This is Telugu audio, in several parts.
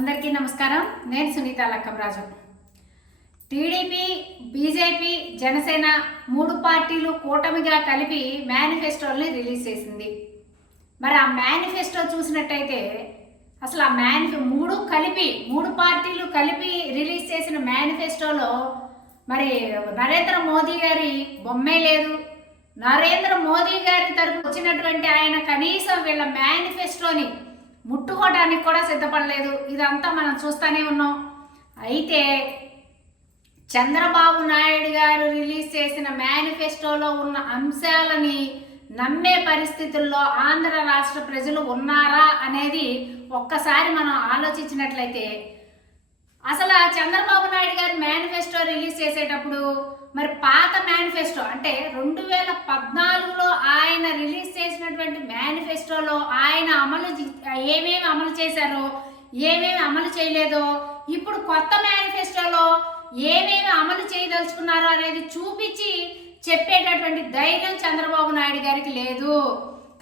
అందరికీ నమస్కారం. నేను సునీత లక్కంరాజు. టీడీపీ బీజేపీ జనసేన మూడు పార్టీలు కూటమిగా కలిపి మేనిఫెస్టోల్ని రిలీజ్ చేసింది. మరి ఆ మేనిఫెస్టో చూసినట్టయితే అసలు ఆ మేనిఫె మూడు కలిపి మూడు పార్టీలు కలిపి రిలీజ్ చేసిన మేనిఫెస్టోలో మరి నరేంద్ర మోదీ గారి బొమ్మే లేదు. నరేంద్ర మోదీ గారి తరపు వచ్చినటువంటి ఆయన కనీసం వీళ్ళ మేనిఫెస్టోని ముట్టుకోవడానికి కూడా సిద్ధపడలేదు. ఇదంతా మనం చూస్తూనే ఉన్నాం. అయితే చంద్రబాబు నాయుడు గారు రిలీజ్ చేసిన మేనిఫెస్టోలో ఉన్న అంశాలని నమ్మే పరిస్థితుల్లో ఆంధ్ర రాష్ట్ర ప్రజలు ఉన్నారా అనేది ఒక్కసారి మనం ఆలోచించినట్లయితే అసలు ఆ చంద్రబాబు నాయుడు గారి మేనిఫెస్టో రిలీజ్ చేసేటప్పుడు మరి పాత మేనిఫెస్టో అంటే రెండు వేల పద్నాలుగులో ఆయన రిలీజ్ చేసినటువంటి మేనిఫెస్టోలో ఆయన అమలు ఏమేమి అమలు చేశారో ఏమేమి అమలు చేయలేదో ఇప్పుడు కొత్త మేనిఫెస్టోలో ఏమేమి అమలు చేయదలుచుకున్నారో అనేది చూపించి చెప్పేటటువంటి ధైర్యం చంద్రబాబు నాయుడు గారికి లేదు.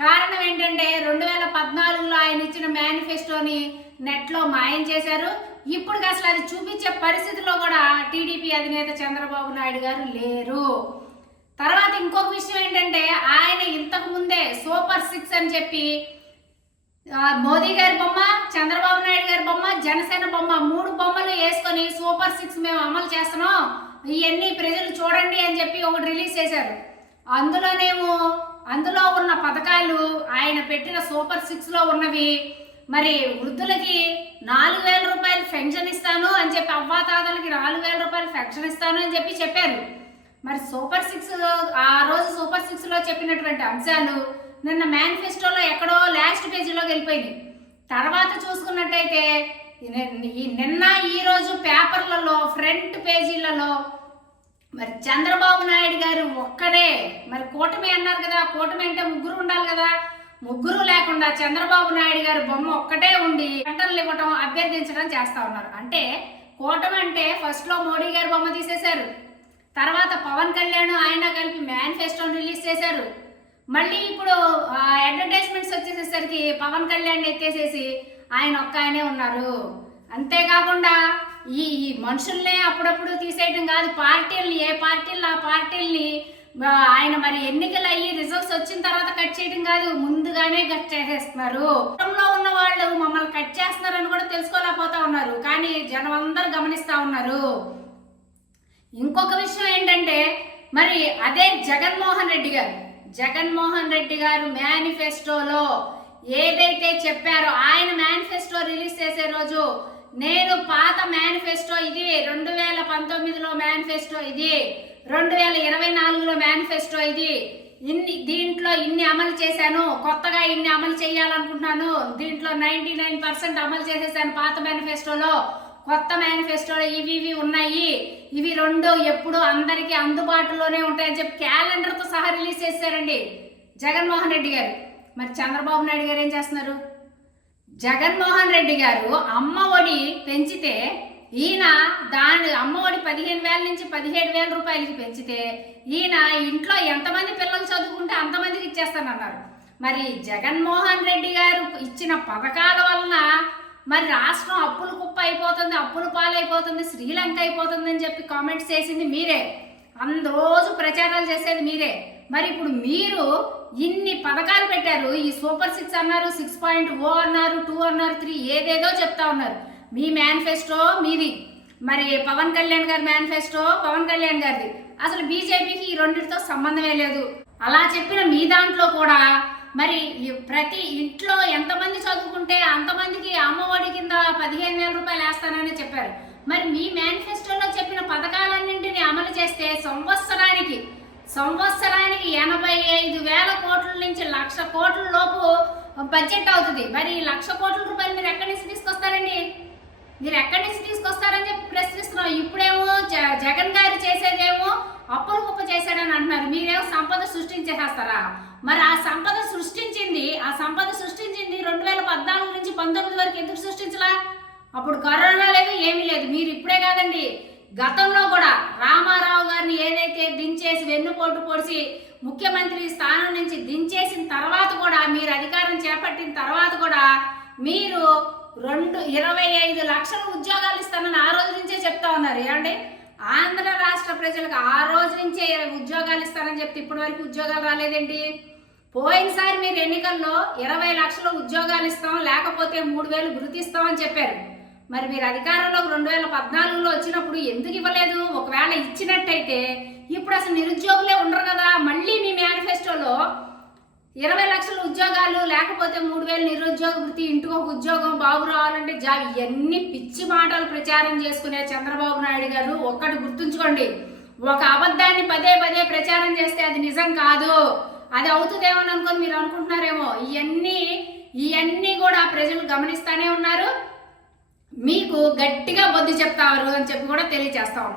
కారణం ఏంటంటే రెండు వేల పద్నాలుగులో ఆయన ఇచ్చిన మేనిఫెస్టోని నెట్లో మాయం చేశారు. ఇప్పుడు అసలు అది చూపించే పరిస్థితిలో కూడా టీడీపీ అధినేత చంద్రబాబు నాయుడు గారు లేరు. తర్వాత ఇంకొక విషయం ఏంటంటే ఆయన ఇంతకు ముందే సూపర్ సిక్స్ అని చెప్పి మోదీ గారి బొమ్మ చంద్రబాబు నాయుడు గారి బొమ్మ జనసేన బొమ్మ మూడు బొమ్మలు వేసుకొని సూపర్ సిక్స్ మేము అమలు చేస్తున్నాం. ఇవన్నీ ప్రజలు చూడండి అని చెప్పి ఒకటి రిలీజ్ చేశారు. అందులోనేమో అందులో ఉన్న పథకాలు ఆయన పెట్టిన సూపర్ సిక్స్లో ఉన్నవి మరి వృద్ధులకి నాలుగు వేల రూపాయలు పెన్షన్ ఇస్తాను అని చెప్పి అవ్వాతాతలకి నాలుగు వేల రూపాయలు పెన్షన్ ఇస్తాను అని చెప్పి చెప్పారు. మరి సూపర్ సిక్స్ ఆ రోజు సూపర్ సిక్స్లో చెప్పినటువంటి అంశాలు నిన్న మేనిఫెస్టోలో ఎక్కడో లాస్ట్ పేజీలోకి వెళ్ళిపోయింది తర్వాత చూసుకున్నట్టయితే నిన్న- ఈ రోజు పేపర్లలో ఫ్రంట్ పేజీలలో మరి చంద్రబాబు నాయుడు గారు ఒక్కరే. మరి కూటమి అన్నారు కదా కూటమి అంటే ముగ్గురు ఉండాలి కదా. ముగ్గురు లేకుండా చంద్రబాబు నాయుడు గారు బొమ్మ ఒక్కటే ఉండి గంటలు ఇవ్వటం అభ్యర్థించడం చేస్తా ఉన్నారు. అంటే కూటమి అంటే ఫస్ట్లో మోడీ గారు బొమ్మ తీసేశారు. తర్వాత పవన్ కళ్యాణ్ ఆయన కలిపి మేనిఫెస్టోని రిలీజ్ చేశారు. మళ్ళీ ఇప్పుడు అడ్వర్టైజ్మెంట్స్ వచ్చేసేసరికి పవన్ కళ్యాణ్ ఎత్తేసేసి ఆయన ఒక్క ఆయనే ఉన్నారు. అంతేకాకుండా ఈ ఈ మనుషుల్నే అప్పుడప్పుడు తీసేయడం కాదు పార్టీల్ని ఏ పార్టీలు ఆ పార్టీల్ని ఆయన మరి ఎన్నికలు అయ్యి రిజల్ట్స్ వచ్చిన తర్వాత కట్ చేయడం కాదు ముందుగానే కట్ చేసేస్తున్నారు. కుటుంబంలో ఉన్న వాళ్ళు మమ్మల్ని కట్ చేస్తున్నారని కూడా తెలుసుకోలేకపోతా ఉన్నారు. కానీ జనం అందరూ గమనిస్తా ఉన్నారు. ఇంకొక విషయం ఏంటంటే మరి అదే జగన్మోహన్ రెడ్డి గారు జగన్మోహన్ రెడ్డి గారు మేనిఫెస్టోలో ఏదైతే చెప్పారో ఆయన మేనిఫెస్టో రిలీజ్ చేసే రోజు నేను పాత మేనిఫెస్టో ఇది రెండు వేల పంతొమ్మిదిలో మేనిఫెస్టో ఇది రెండు వేల ఇరవై నాలుగులో మేనిఫెస్టో ఇది ఇన్ని దీంట్లో ఇన్ని అమలు చేశాను కొత్తగా ఇన్ని అమలు చేయాలనుకుంటున్నాను దీంట్లో నైంటీ నైన్ పర్సెంట్ అమలు చేసేసాను పాత మేనిఫెస్టోలో. కొత్త మేనిఫెస్టోలో ఇవి ఇవి ఉన్నాయి. ఇవి రెండు ఎప్పుడు అందరికీ అందుబాటులోనే ఉంటాయని చెప్పి క్యాలెండర్తో సహా రిలీజ్ చేశారండి జగన్మోహన్ రెడ్డి గారు. మరి చంద్రబాబు నాయుడు గారు ఏం చేస్తున్నారు? జగన్మోహన్ రెడ్డి గారు అమ్మ ఒడి పెంచితే ఈయన దాని అమ్మ ఒడి పదిహేను వేల నుంచి పదిహేడు వేల రూపాయలకి పెంచితే ఈయన ఇంట్లో ఎంతమంది పిల్లలు చదువుకుంటే అంతమందికి ఇచ్చేస్తానన్నారు. మరి జగన్మోహన్ రెడ్డి గారు ఇచ్చిన పథకాల వలన మరి రాష్ట్రం అప్పులు కుప్ప అయిపోతుంది అప్పుల పాలైపోతుంది శ్రీలంక అయిపోతుంది అని చెప్పి కామెంట్స్ చేసింది మీరే. అందరోజు ప్రచారాలు చేసేది మీరే. మరి ఇప్పుడు మీరు ఇన్ని పథకాలు పెట్టారు ఈ సూపర్ సిక్స్ అన్నారు సిక్స్ పాయింట్ ఓ అన్నారు టూ అన్నారు త్రీ ఏదేదో చెప్తా ఉన్నారు. మీ మేనిఫెస్టో మీది. మరి పవన్ కళ్యాణ్ గారి మేనిఫెస్టో పవన్ కళ్యాణ్ గారిది. అసలు బీజేపీకి ఈ రెండింటితో సంబంధమే లేదు. అలా చెప్పిన మీ దాంట్లో కూడా మరి ప్రతి ఇంట్లో ఎంతమంది చదువుకుంటే అంతమందికి అమ్మఒడి కింద పదిహేను వేల రూపాయలు వేస్తానని చెప్పారు. మరి మీ మేనిఫెస్టోలో చెప్పిన పథకాలన్నింటినీ అమలు చేస్తే సంవత్సరానికి సంవత్సరానికి ఎనభై ఐదు వేల కోట్ల నుంచి లక్ష కోట్ల లోపు బడ్జెట్ అవుతుంది. మరి లక్ష కోట్ల రూపాయలు మీరు ఎక్కడి నుంచి తీసుకొస్తారండి? మీరు ఎక్కడి నుంచి తీసుకొస్తారని చెప్పి ప్రశ్నిస్తున్నాం. ఇప్పుడేమో జ- జగన్ గారు చేసేదేమో అప్పులు కుప్ప చేశాడని అంటున్నారు. మీరేమో సంపద సృష్టించేసేస్తారా? మరి ఆ సంపద సృష్టించింది ఆ సంపద సృష్టించింది రెండు వేల పద్నాలుగు నుంచి పంతొమ్మిది వరకు ఎందుకు సృష్టించలా? అప్పుడు కరోనా లేదు ఏమీ లేదు. మీరు ఇప్పుడే కాదండి. గతంలో కూడా రామారావు గారిని ఏదైతే దించేసి వెన్నుపోటు పొడిచి ముఖ్యమంత్రి స్థానం నుంచి దించేసిన తర్వాత కూడా మీరు అధికారం చేపట్టిన తర్వాత కూడా మీరు రెండు ఇరవై ఐదు లక్షల ఉద్యోగాలు ఇస్తానని ఆ రోజు నుంచే చెప్తా ఉన్నారు. ఏమండి? ఆంధ్ర రాష్ట్ర ప్రజలకు ఆ రోజు నుంచే ఉద్యోగాలు ఇస్తారని చెప్తే ఇప్పటి వరకు ఉద్యోగాలు రాలేదేంటి? పోయినసారి మీరు ఎన్నికల్లో ఇరవై లక్షల ఉద్యోగాలు ఇస్తాం లేకపోతే మూడు వేలు గుర్తిస్తాం అని చెప్పారు. మరి మీరు అధికారంలోకి రెండు వేల పద్నాలుగులో వచ్చినప్పుడు ఎందుకు ఇవ్వలేదు? ఒకవేళ ఇచ్చినట్టయితే ఇప్పుడు అసలు నిరుద్యోగులే ఉండరు కదా. మళ్ళీ మీ మేనిఫెస్టోలో ఇరవై లక్షల ఉద్యోగాలు లేకపోతే మూడు వేలు నిరుద్యోగ వృత్తి ఇంటికి ఒక ఉద్యోగం బాగు రావాలంటే జాబ్ ఇవన్నీ పిచ్చి మాటలు ప్రచారం చేసుకునే చంద్రబాబు నాయుడు గారు ఒక్కటి గుర్తుంచుకోండి. ఒక అబద్ధాన్ని పదే పదే ప్రచారం చేస్తే అది నిజం కాదు. అది అవుతుందేమో అని అనుకొని మీరు అనుకుంటున్నారేమో. ఇవన్నీ ఇవన్నీ కూడా ప్రజలు గమనిస్తానే ఉన్నారు. మీకు గట్టిగా బొద్దు చెప్తారు అని చెప్పి కూడా తెలియజేస్తాం